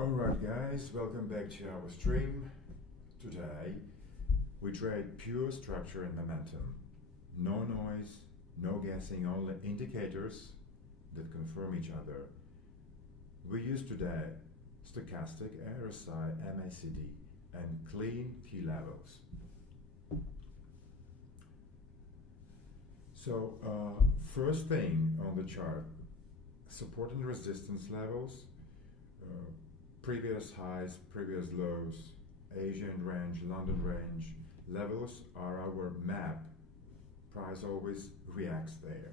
Alright guys, welcome back to our stream. Today we trade pure structure and momentum. No noise, no guessing, only indicators that confirm each other. We use today stochastic, RSI, MACD and clean key levels. So first thing on the chart, support and resistance levels, previous highs, previous lows, Asian range, London range levels are our map. Price always reacts there.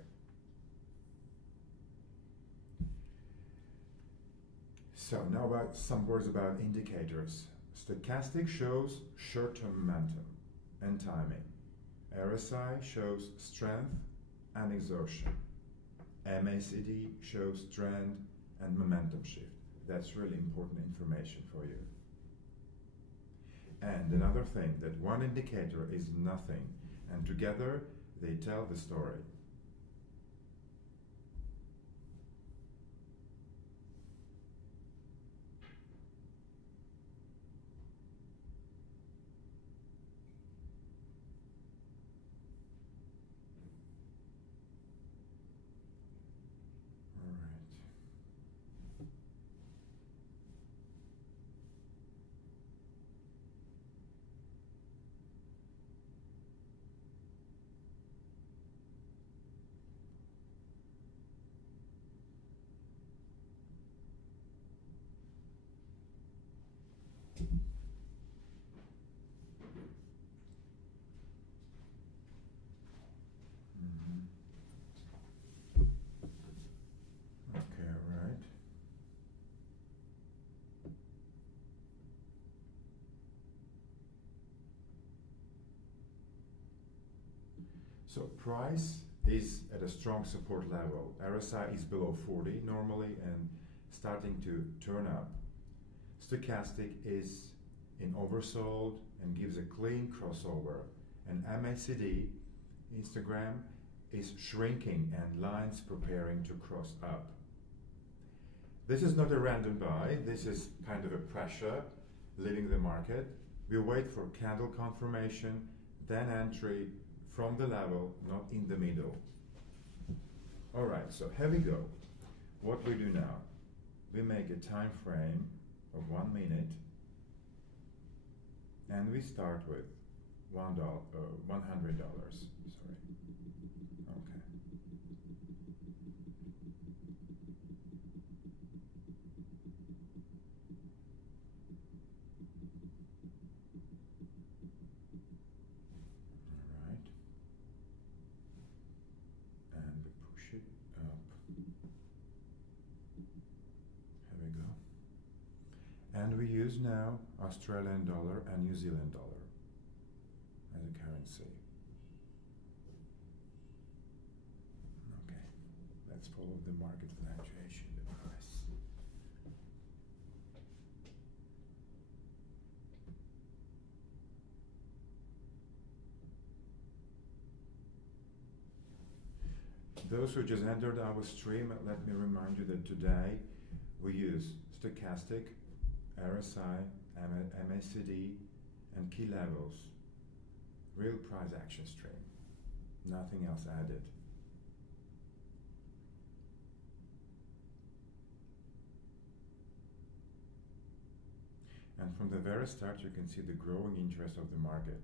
So now about some words about indicators. Stochastic shows short-term momentum and timing. RSI shows strength and exhaustion. MACD shows trend and momentum shift. That's really important information for you. And another thing, that one indicator is nothing, and together they tell the story. So price is at a strong support level. RSI is below 40 normally and starting to turn up. Stochastic is in oversold and gives a clean crossover. And MACD, Instagram, is shrinking and lines preparing to cross up. This is not a random buy. This is kind of a pressure leading the market. We wait for candle confirmation, then entry from the level, not in the middle. All right, so here we go. What we do now, we make a time frame of 1 minute, and we start with $100. Sorry. Okay. And we use now Australian dollar and New Zealand dollar as a currency. Okay, let's follow the market fluctuation, the price. Those who just entered our stream, let me remind you that today we use stochastic, RSI, MACD, and key levels. Real price action stream. Nothing else added. And from the very start, you can see the growing interest of the market.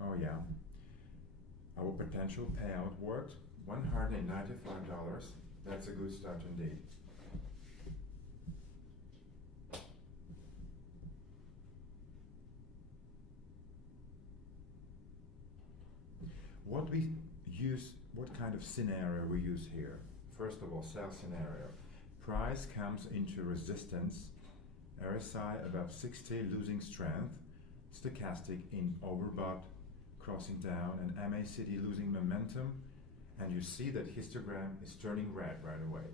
Oh yeah. Our potential payout worked, $195. That's a good start indeed. What kind of scenario we use here? First of all, sell scenario. Price comes into resistance, RSI above 60 losing strength, stochastic in overbought crossing down, and MACD losing momentum, and you see that histogram is turning red right away.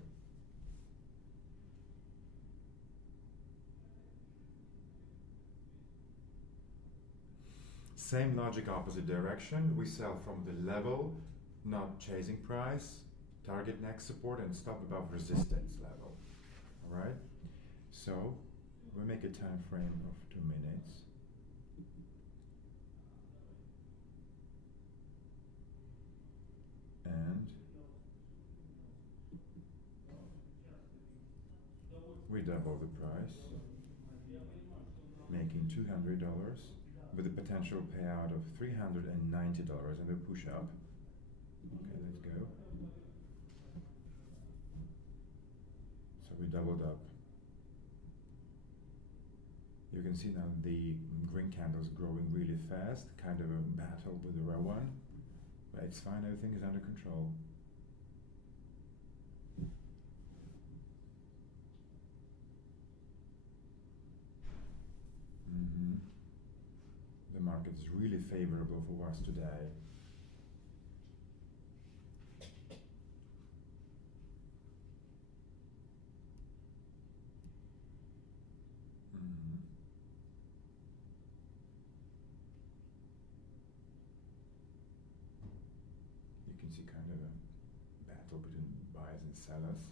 Same logic, opposite direction. We sell from the level, not chasing price, target next support, and stop above resistance level. All right? So we make a time frame of 2 minutes. And we double the price, making $200 with a potential payout of $390, and a push up. Okay, let's go. So we doubled up. You can see now the green candles growing really fast, kind of a battle with the red one, but it's fine, everything is under control. The market is really favorable for us today. You can see kind of a battle between buyers and sellers.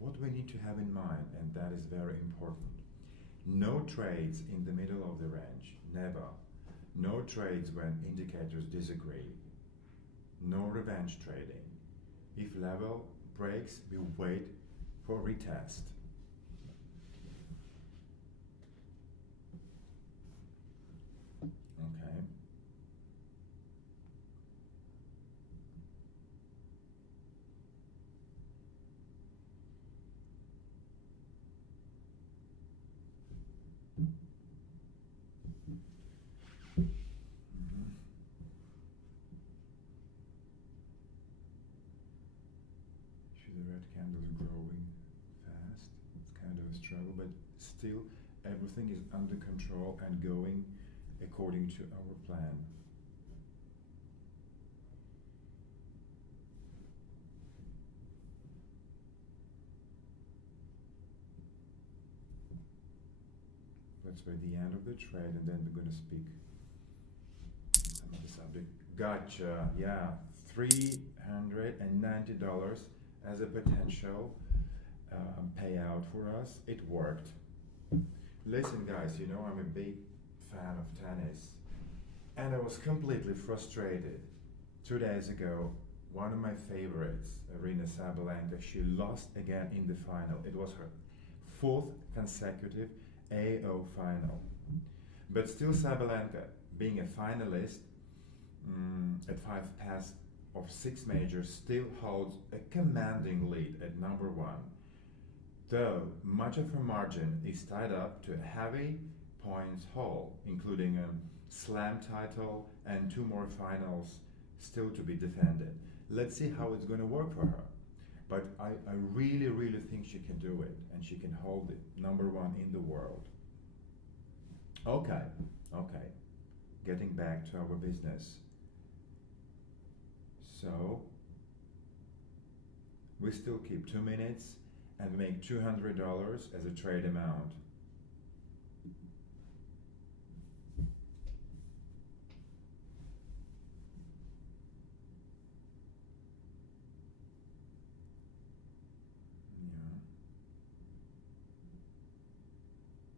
What we need to have in mind, and that is very important, no trades in the middle of the range, never. No trades when indicators disagree. No revenge trading. If level breaks, we wait for retest. Okay. The red candle is growing fast. It's kind of a struggle, but still everything is under control and going according to our plan. Let's wait the end of the trade, and then we're going to speak some of the subject. Gotcha. Yeah, $390 as a potential payout for us. It worked. Listen, guys, you know I'm a big fan of tennis, and I was completely frustrated. 2 days ago, one of my favorites, Aryna Sabalenka, she lost again in the final. It was her 4th consecutive AO final. But still, Sabalenka, being a finalist at 5 past of 6 majors, still holds a commanding lead at number 1. Though much of her margin is tied up to a heavy points haul, including a slam title and 2 more finals still to be defended. Let's see how it's going to work for her. But I really, really think she can do it, and she can hold it, number 1 in the world. Okay, getting back to our business. So, we still keep 2 minutes and make $200 as a trade amount.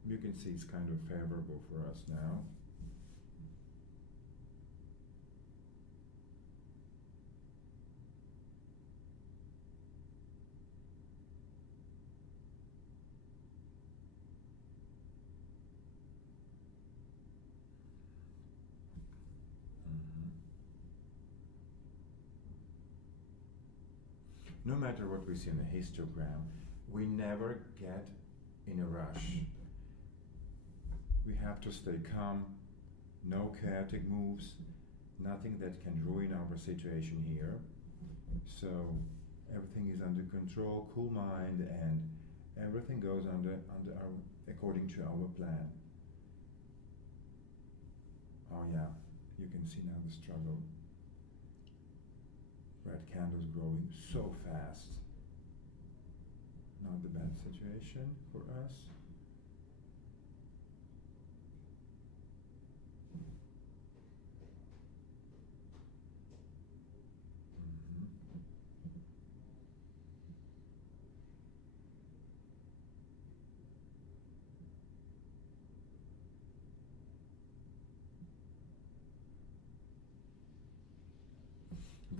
You can see it's kind of favorable for us now. No matter what we see in the histogram, we never get in a rush. We have to stay calm, no chaotic moves, nothing that can ruin our situation here. So everything is under control, cool mind, and everything goes according to our plan. Oh yeah, you can see now the struggle. Red candles growing so fast. Not the bad situation for us.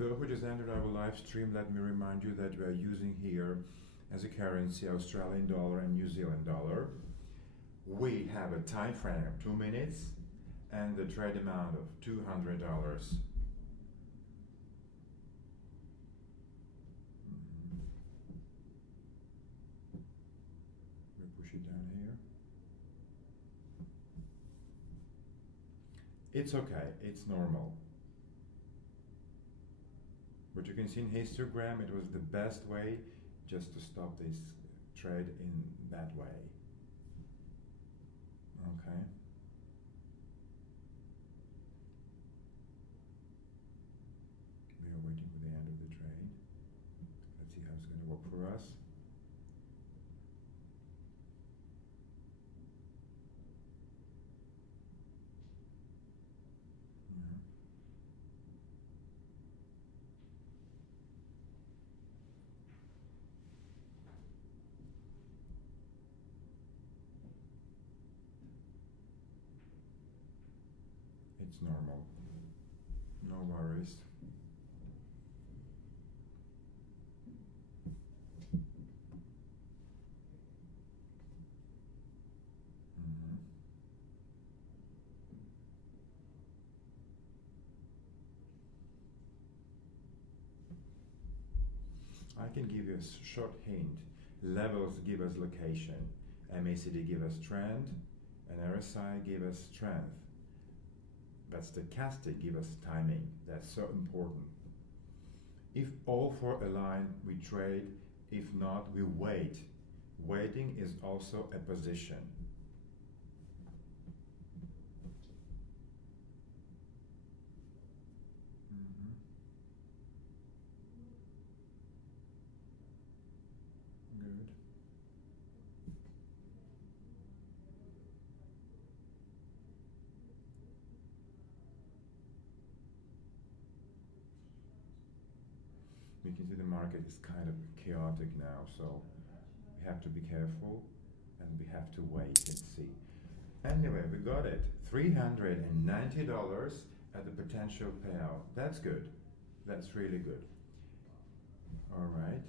Those who just entered our live stream, let me remind you that we are using here as a currency Australian dollar and New Zealand dollar. We have a time frame of 2 minutes and the trade amount of $200. We push it down here. It's okay, it's normal. But you can see in histogram it was the best way just to stop this trade in that way. Okay. We are waiting for the end of the trade. Let's see how it's going to work for us. It's normal. No worries. I can give you a short hint. Levels give us location, MACD give us trend, and RSI give us strength. But stochastic give us timing. That's so important. If all four align, we trade. If not, we wait. Waiting is also a position. Good. We can see the market is kind of chaotic now, so we have to be careful and we have to wait and see. Anyway, we got it. $390 at the potential payout. That's good. That's really good. All right.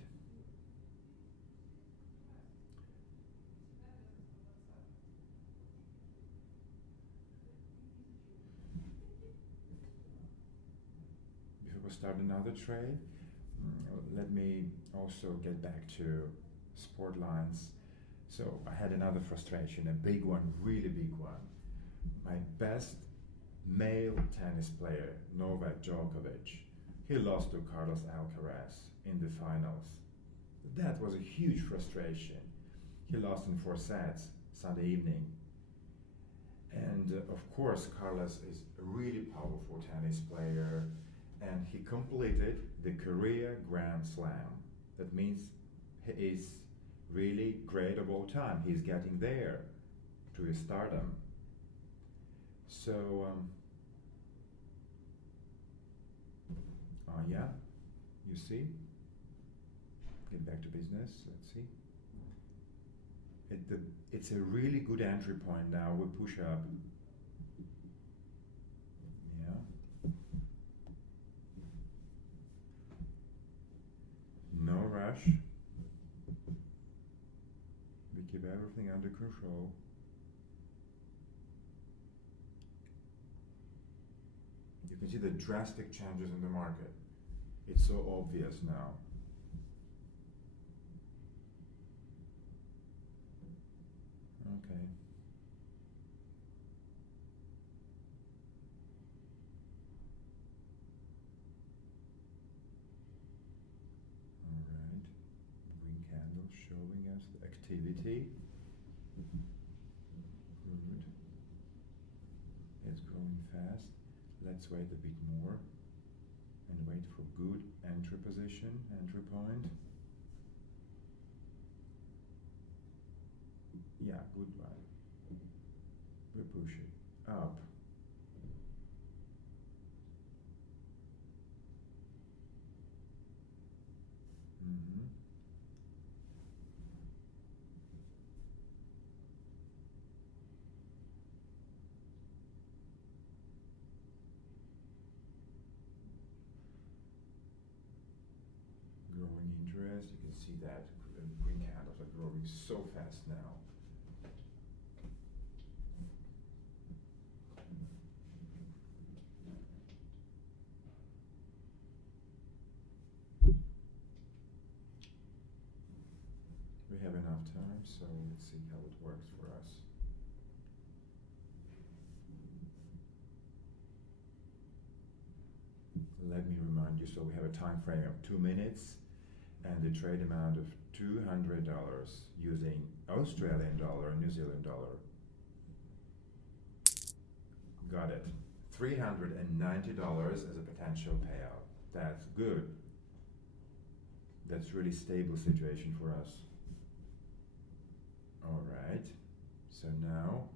Before we start another trade, let me also get back to sport lines. So I had another frustration, a big one, really big one. My best male tennis player, Novak Djokovic, he lost to Carlos Alcaraz in the finals. That was a huge frustration. He lost in 4 sets Sunday evening. And of course, Carlos is a really powerful tennis player, and he completed the Korea Grand Slam. That means he is really great of all time. He's getting there to his stardom. So, yeah, you see? Get back to business, let's see. It's a really good entry point now. We push up. Yeah. No rush. We keep everything under control. You can see the drastic changes in the market. It's so obvious now. Okay. All right. Green candle showing us the activity. Good. It's growing fast. Let's wait a bit more and wait for good entry position, entry point. Yeah, good one. We push it up. this. You can see that green candles are growing so fast now. We have enough time, so let's see how it works for us. Let me remind you, so we have a time frame of 2 minutes and the trade amount of $200 using Australian dollar and New Zealand dollar. Got it. $390 as a potential payout. That's good. That's really stable situation for us. All right. So now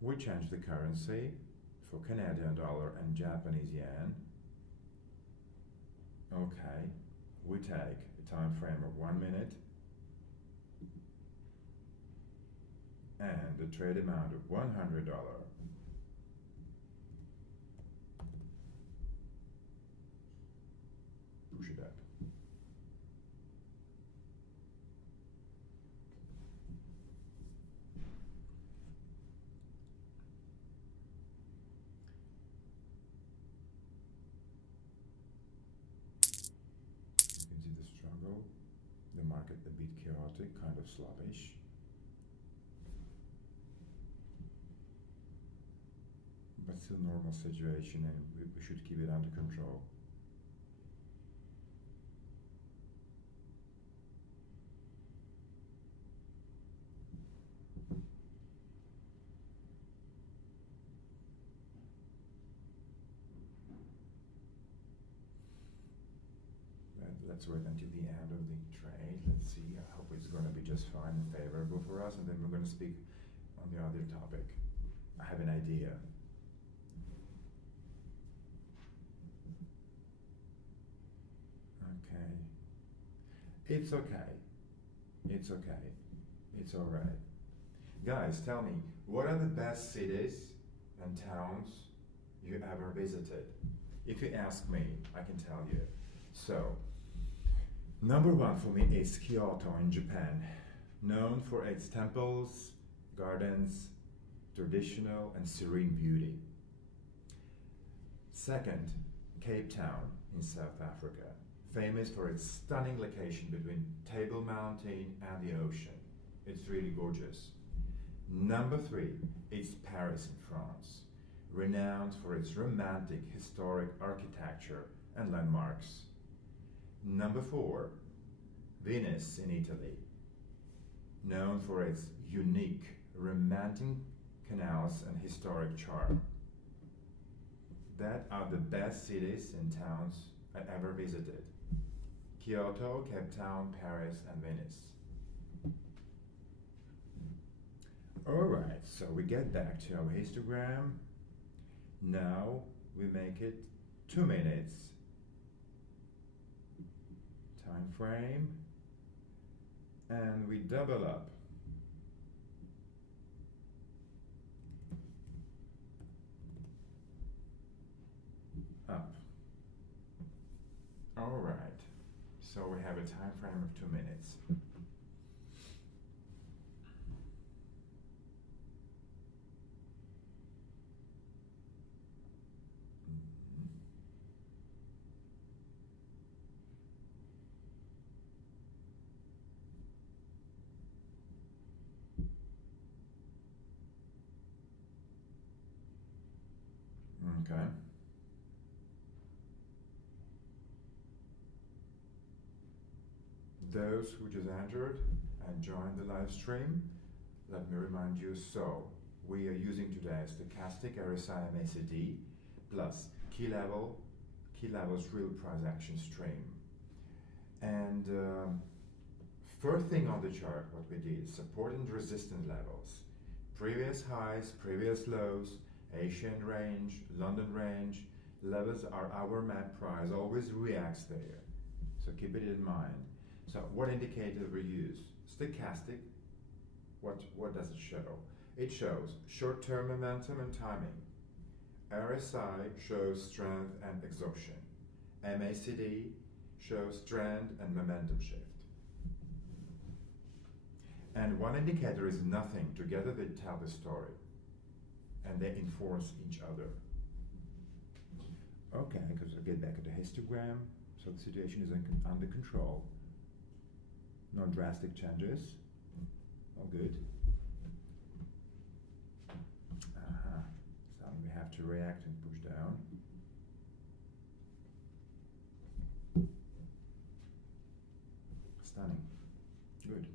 we change the currency for Canadian dollar and Japanese yen. Okay, we take a time frame of 1 minute and the trade amount of $100. Push it up. The market a bit chaotic, kind of sluggish. But still normal situation, and we should keep it under control. Let's wait until the end of the trade. Let's see. I hope it's going to be just fine and favorable for us, and then we're going to speak on the other topic. I have an idea. Okay. It's okay. It's okay. It's all right. Guys, tell me, what are the best cities and towns you ever visited? If you ask me, I can tell you. So, number one for me is Kyoto in Japan, known for its temples, gardens, traditional and serene beauty. Second, Cape Town in South Africa, famous for its stunning location between Table Mountain and the ocean. It's really gorgeous. Number three, it's Paris in France, renowned for its romantic historic architecture and landmarks. Number four, Venice in Italy, known for its unique romantic canals and historic charm. That are the best cities and towns I ever visited. Kyoto, Cape Town, Paris, and Venice. Alright, so we get back to our histogram. Now we make it 2 minutes. Time frame, and we double up. Up. All right, so we have a time frame of 2 minutes. Okay. Those who just entered and joined the live stream, let me remind you, so we are using today stochastic RSI MACD plus key levels real price action stream. And first thing on the chart, what we did, support and resistance levels, previous highs, previous lows, Asian range, London range, levels are our map price, always reacts there. So keep it in mind. So what indicator we use? Stochastic. What does it show? It shows short-term momentum and timing. RSI shows strength and exhaustion. MACD shows trend and momentum shift. And one indicator is nothing. Together they tell the story. And they enforce each other. Okay, because I'll get back at the histogram. So the situation is under control. No drastic changes. All good. So we have to react and push down. Stunning. Good.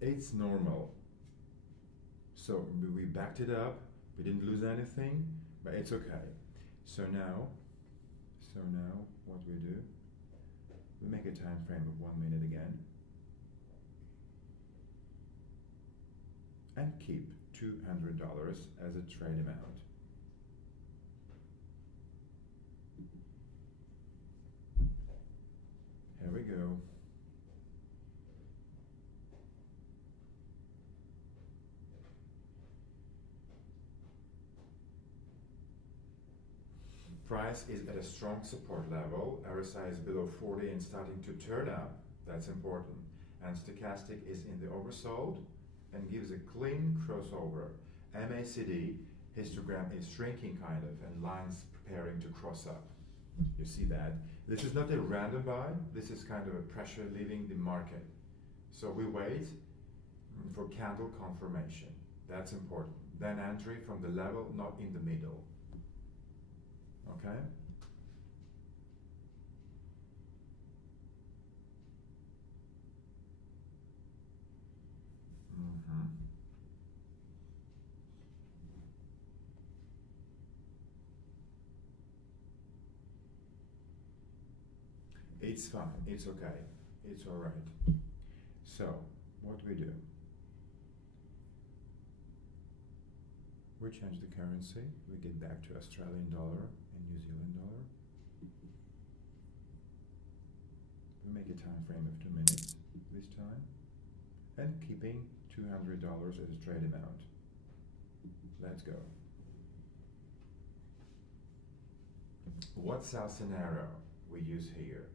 It's normal. So we backed it up. We didn't lose anything, but it's okay. So now what we do? We make a time frame of 1 minute again, and keep $200 as a trade amount. Here we go. Price is at a strong support level. RSI is below 40 and starting to turn up. That's important. And stochastic is in the oversold and gives a clean crossover. MACD histogram is shrinking kind of, and lines preparing to cross up. You see that? This is not a random buy. This is kind of a pressure leaving the market. So we wait for candle confirmation. That's important. Then entry from the level, not in the middle. Okay? It's fine, it's okay, it's all right. So, what we do? We change the currency, we get back to Australian dollar and New Zealand dollar. We make a time frame of 2 minutes this time, and keeping $200 as a trade amount. Let's go. What sell scenario we use here?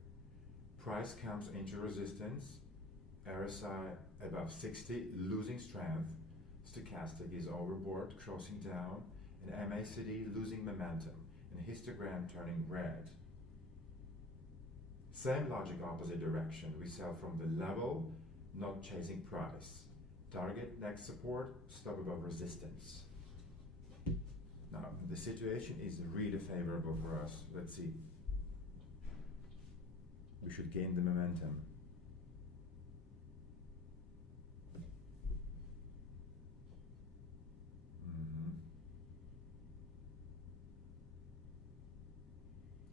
Price comes into resistance, RSI above 60, losing strength, stochastic is overbought, crossing down, and MACD losing momentum, and histogram turning red. Same logic, opposite direction. We sell from the level, not chasing price. Target next support, stop above resistance. Now, the situation is really favorable for us. Let's see. We should gain the momentum.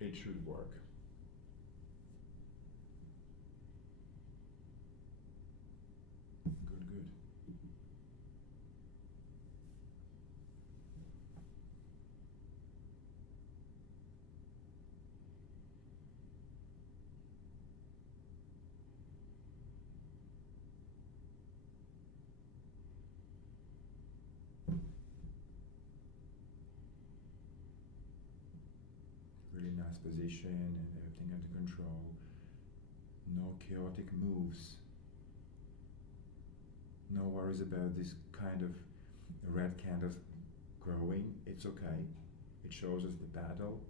It should work. Good, good. Really nice position and everything under control. No chaotic moves. No worries about this kind of red candles growing. It's okay. It shows us the battle.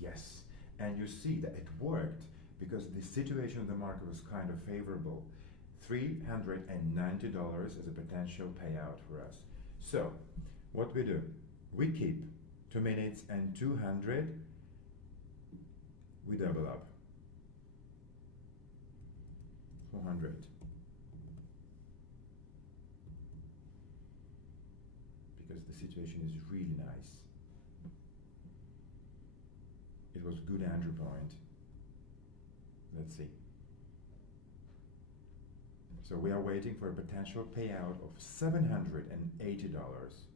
Yes, and you see that it worked because the situation of the market was kind of favorable. $390 as a potential payout for us. So, what we do? We keep 2 minutes and 200. We double up. 400. good entry point. Let's see. So we are waiting for a potential payout of $780.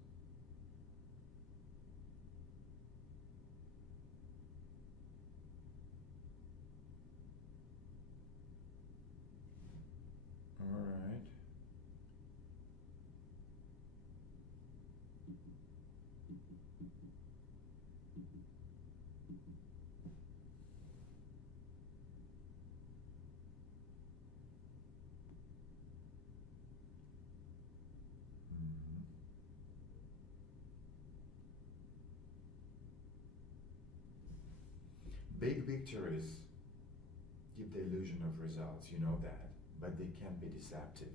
All right. Mhm. Big victories give the illusion of results, you know that, but they can be deceptive.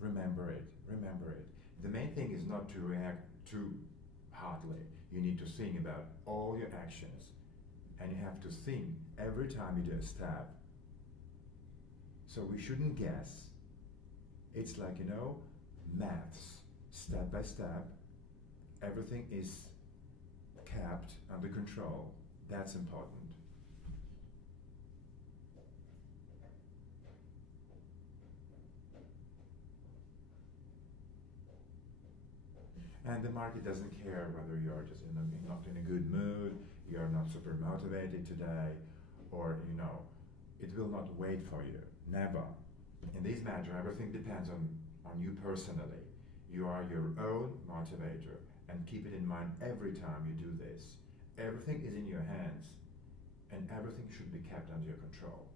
Remember it, remember it. The main thing is not to react too hotly. You need to think about all your actions, and you have to think every time you do a step. So we shouldn't guess. It's like, maths, step by step. Everything is kept under control. That's important. And the market doesn't care whether you're just not in a good mood, you're not super motivated today, or it will not wait for you. Never. In this matter, everything depends on you personally. You are your own motivator, and keep it in mind every time you do this. Everything is in your hands, and everything should be kept under your control.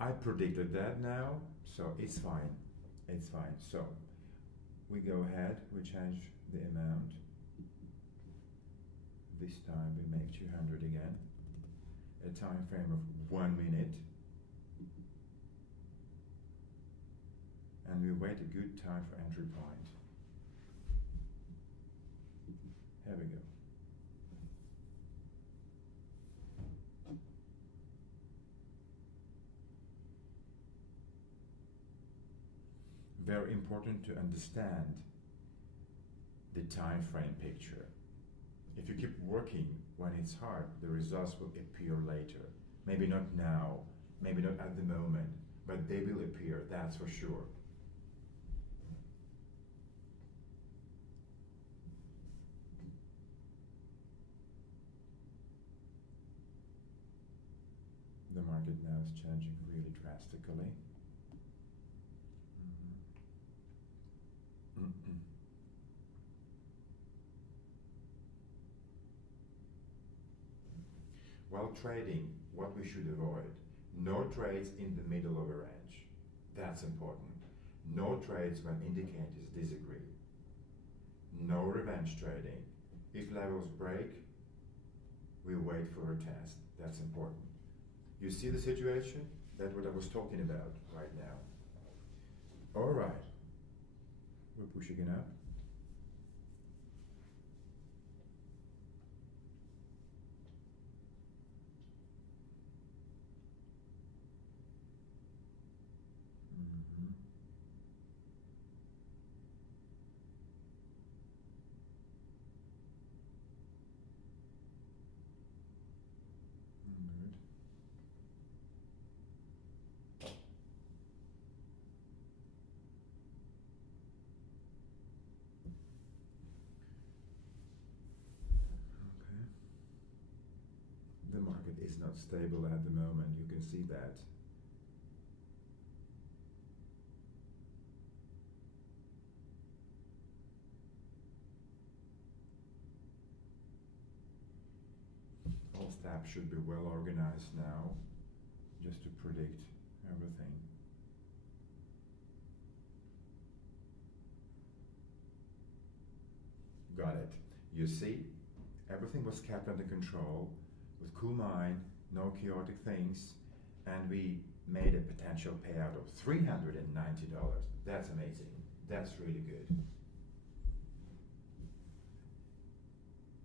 I predicted that now, so it's fine. It's fine. So we go ahead, we change the amount. This time we make 200 again. A time frame of 1 minute. And we wait a good time for entry point. Here we go. Very important to understand the time frame picture. If you keep working when it's hard, the results will appear later. Maybe not now, maybe not at the moment, but they will appear, that's for sure. The market now is changing really drastically. While trading, what we should avoid: no trades in the middle of a range. That's important. No trades when indicators disagree. No revenge trading. If levels break, we wait for a test. That's important. You see the situation? That's what I was talking about right now. All right. We're pushing it up. The market is not stable at the moment, you can see that. All steps should be well organized now, just to predict everything. Got it. You see, everything was kept under control, with cool mind, no chaotic things, and we made a potential payout of $390. That's amazing. That's really good.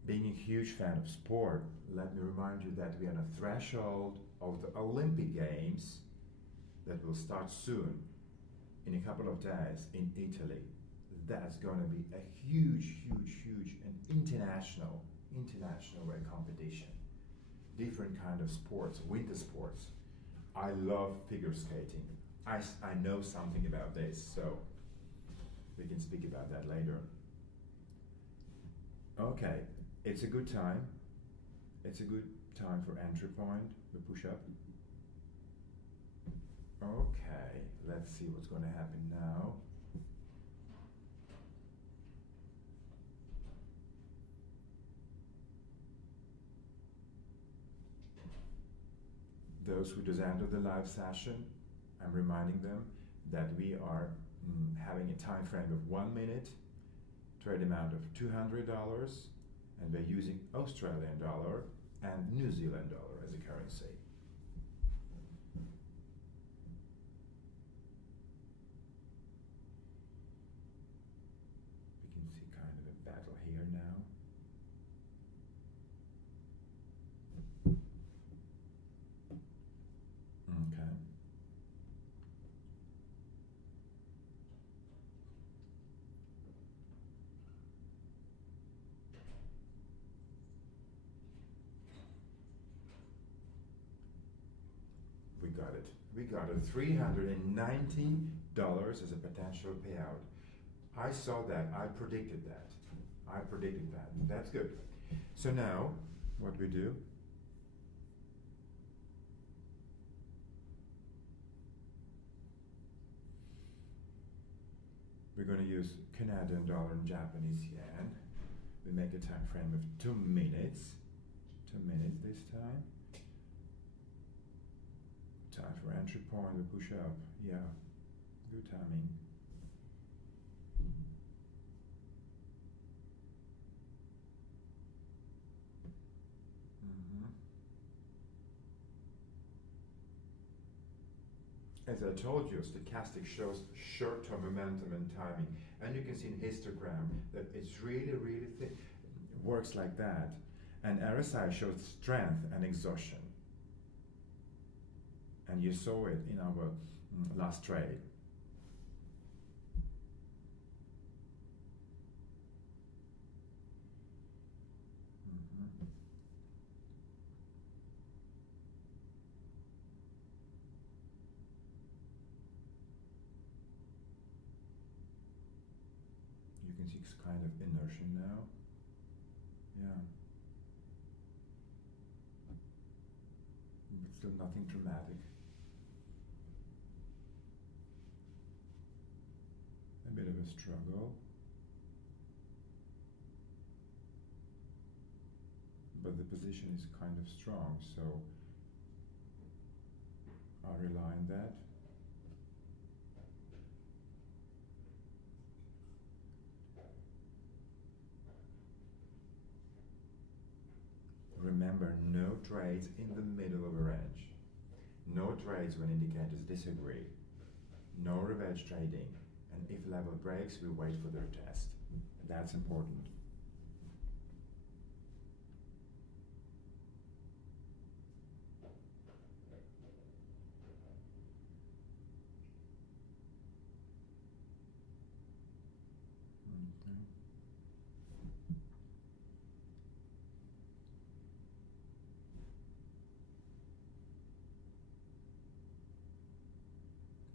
Being a huge fan of sport, let me remind you that we are on a threshold of the Olympic Games that will start soon in a couple of days in Italy. That's going to be a huge and international competition. Different kind of sports, winter sports. I love figure skating. I know something about this, so we can speak about that later. Okay, it's a good time. It's a good time for entry point, the push up. Okay, let's see what's going to happen now. Those who just entered the live session, I'm reminding them that we are having a time frame of 1 minute, trade amount of $200, and we're using Australian dollar and New Zealand dollar as a currency. We can see kind of a battle here now. Okay. We got it. We got it. $390 as a potential payout. I saw that. I predicted that. That's good. So now, what we do? We're going to use Canadian dollar and Japanese yen. We make a time frame of 2 minutes. 2 minutes this time. Time for entry point, we push up. Yeah, good timing. As I told you, stochastic shows short-term momentum and timing, and you can see in histogram that it's really thick. It works like that, and RSI shows strength and exhaustion, and you saw it in our last trade. You can see it's kind of inertia now. Yeah. But still nothing dramatic. A bit of a struggle. But the position is kind of strong, so I'll rely on that. Remember, no trades in the middle of a range. No trades when indicators disagree. No revenge trading. And if level breaks, we wait for their test. That's important.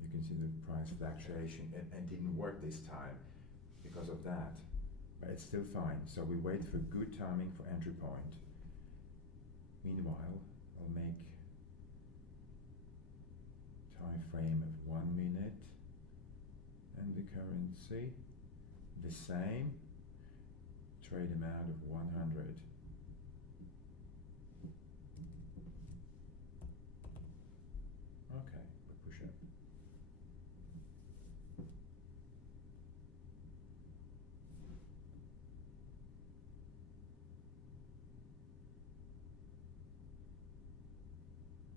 You can see the price fluctuation and didn't work this time because of that, but it's still fine. So we wait for good timing for entry point. Meanwhile, I'll make time frame of 1 minute and the currency the same, trade amount of 100. Okay, push up.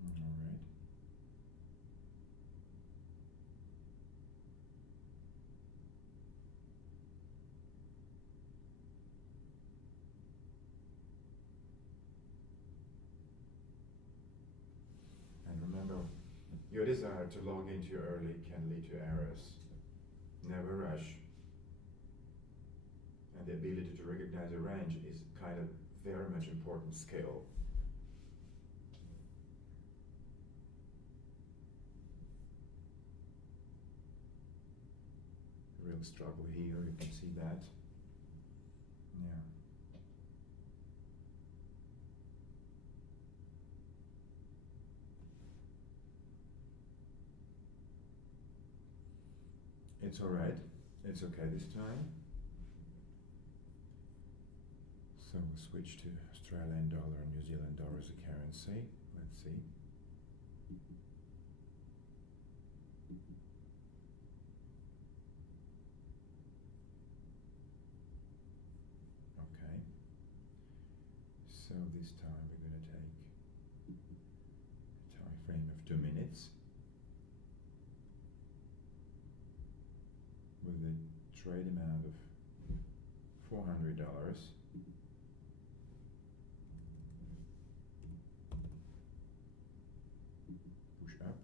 All right. And remember, your desire to log into your early can lead to errors. Never rush. And the ability to recognize a range is kind of very much important skill. Real struggle here, you can see that. Yeah. It's alright, it's okay this time. So we'll switch to Australian dollar and New Zealand dollar as a currency. Let's see. Okay. So this time we're going to take a time frame of 2 minutes with a trade amount of $400. Push up.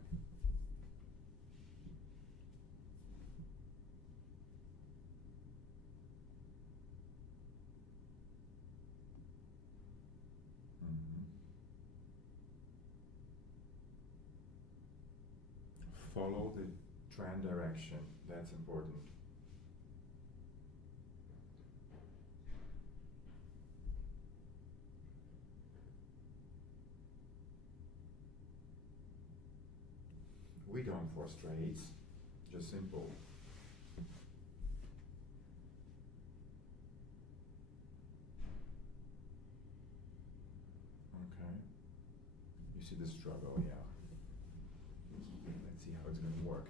Follow the trend direction, that's important. We don't force trades, just simple. Okay, you see the struggle, yeah. Let's see how it's going to work.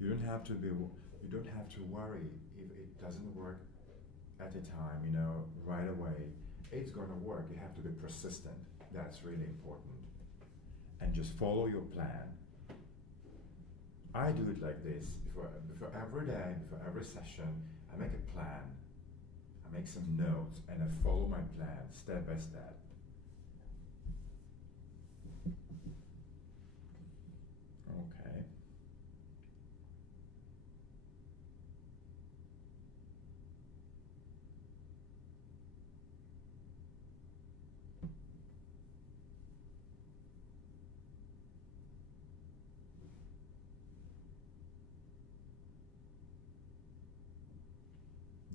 You don't have to worry if it doesn't work at a time, you know, right away. It's going to work. You have to be persistent. That's really important. And just follow your plan. I do it like this. Before every day, before every session, I make a plan. I make some notes and I follow my plan step by step. Okay.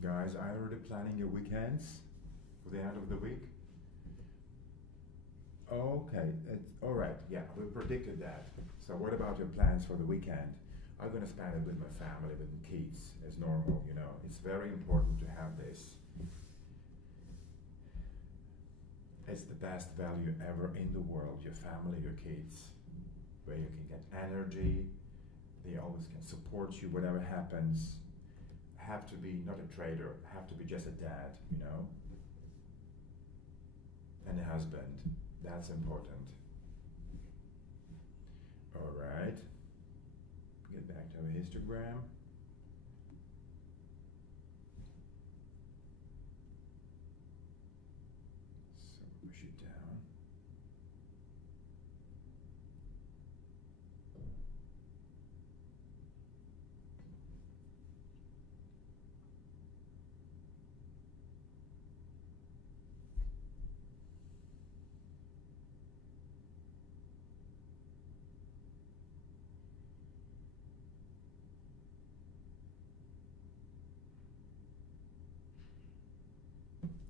Guys, are you already planning your weekends for the end of the week? Okay, all right, yeah, we predicted that. So what about your plans for the weekend? I'm going to spend it with my family, with the kids, as normal, you know. It's very important to have this. It's the best value ever in the world, your family, your kids, where you can get energy, they always can support you, whatever happens. Have to be not a trader, have to be just a dad, you know, and a husband. That's important. All right, get back to our histogram. So push it down.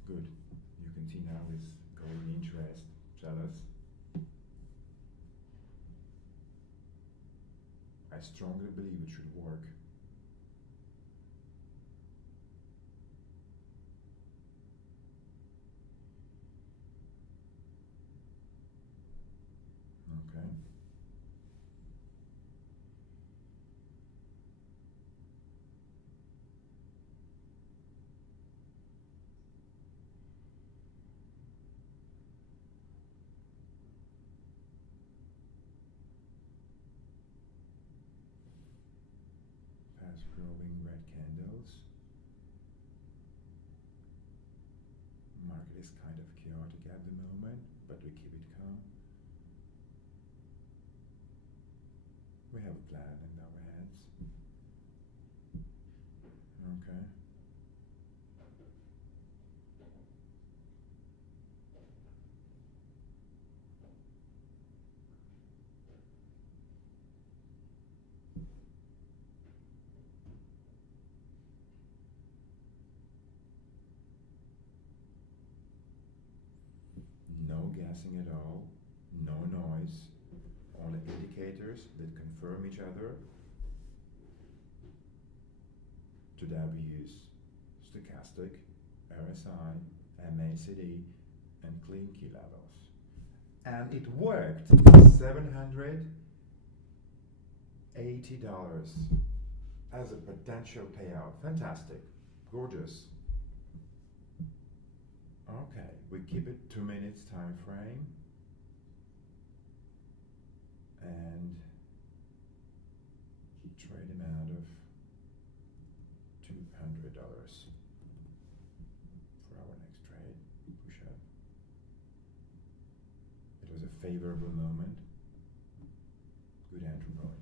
Good. You can see now this golden interest. Jealous? I strongly believe it should work. Okay. growing red candles. Market is kind of chaotic at the moment, but we keep it calm. We have a plan in our heads. Okay. No guessing at all, no noise, only indicators that confirm each other. Today we use stochastic, RSI, MACD, and clean key levels. And it worked! $780 as a potential payout. Fantastic. Gorgeous. Okay, we keep it 2 minutes time frame. And trade amount of $200 for our next trade. Push up. It was a favorable moment. Good entry point.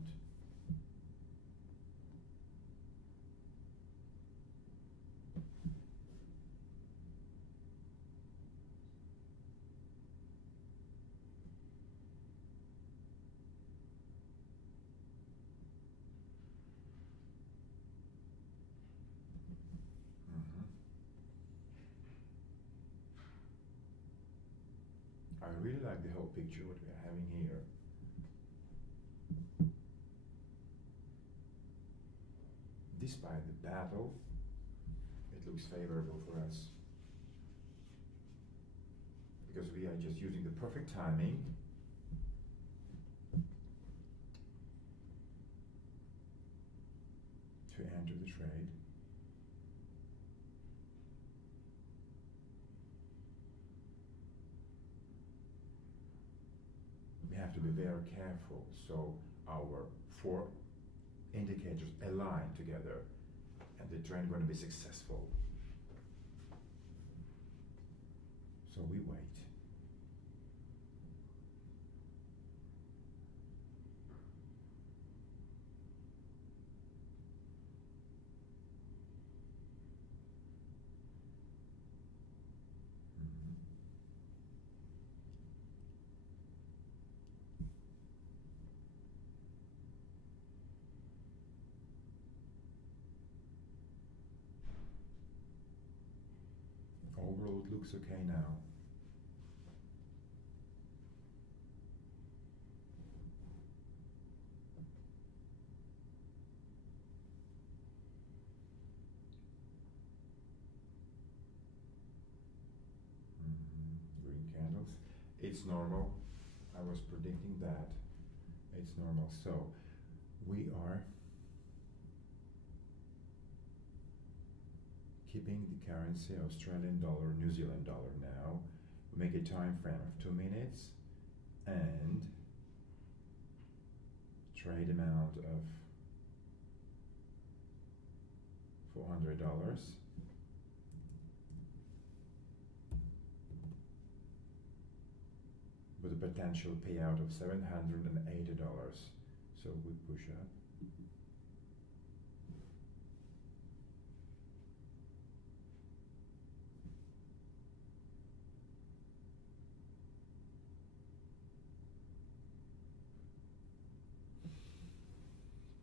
I really like the whole picture what we are having here. Despite the battle, it looks favorable for us. Because we are just using the perfect timing. To enter the trade. We have to be very careful so our 4 indicators align together and the trend going to be successful. So we wait. Overall, it looks okay now. Green candles. It's normal. I was predicting that. It's normal. So we are keeping the currency Australian dollar, New Zealand dollar now. We make a time frame of 2 minutes and trade amount of $400 with a potential payout of $780. So we push up.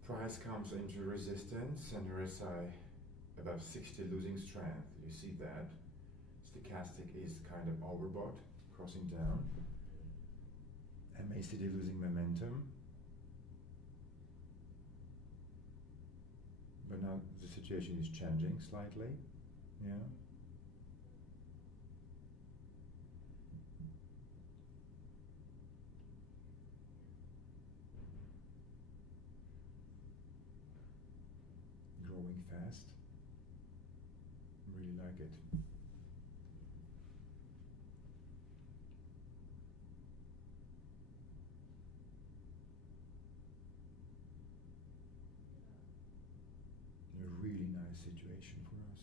Price comes into resistance and RSI above 60 losing strength. You see that. Stochastic is kind of overbought, crossing down. MACD losing momentum. But now the situation is changing slightly. Yeah. Growing fast. Really like it. situation for us.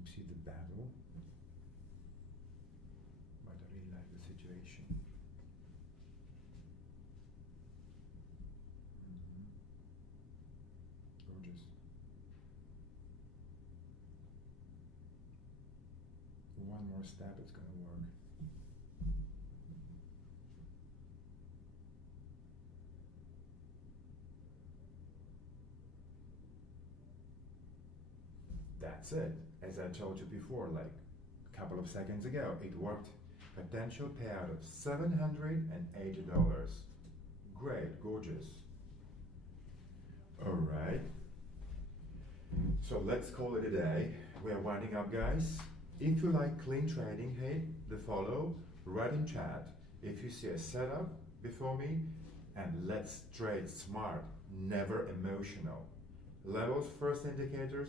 You see the battle, but I really like the situation. Gorgeous. One more step, it's gonna work. That's it. As I told you before, like a couple of seconds ago, it worked. Potential payout of $780. Great, gorgeous. All right. So let's call it a day. We are winding up, guys. If you like clean trading, hit the follow, write in chat if you see a setup before me, and let's trade smart, never emotional. Levels first indicators,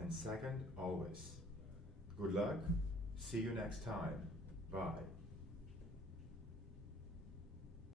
and second always. Good luck. See you next time. Bye.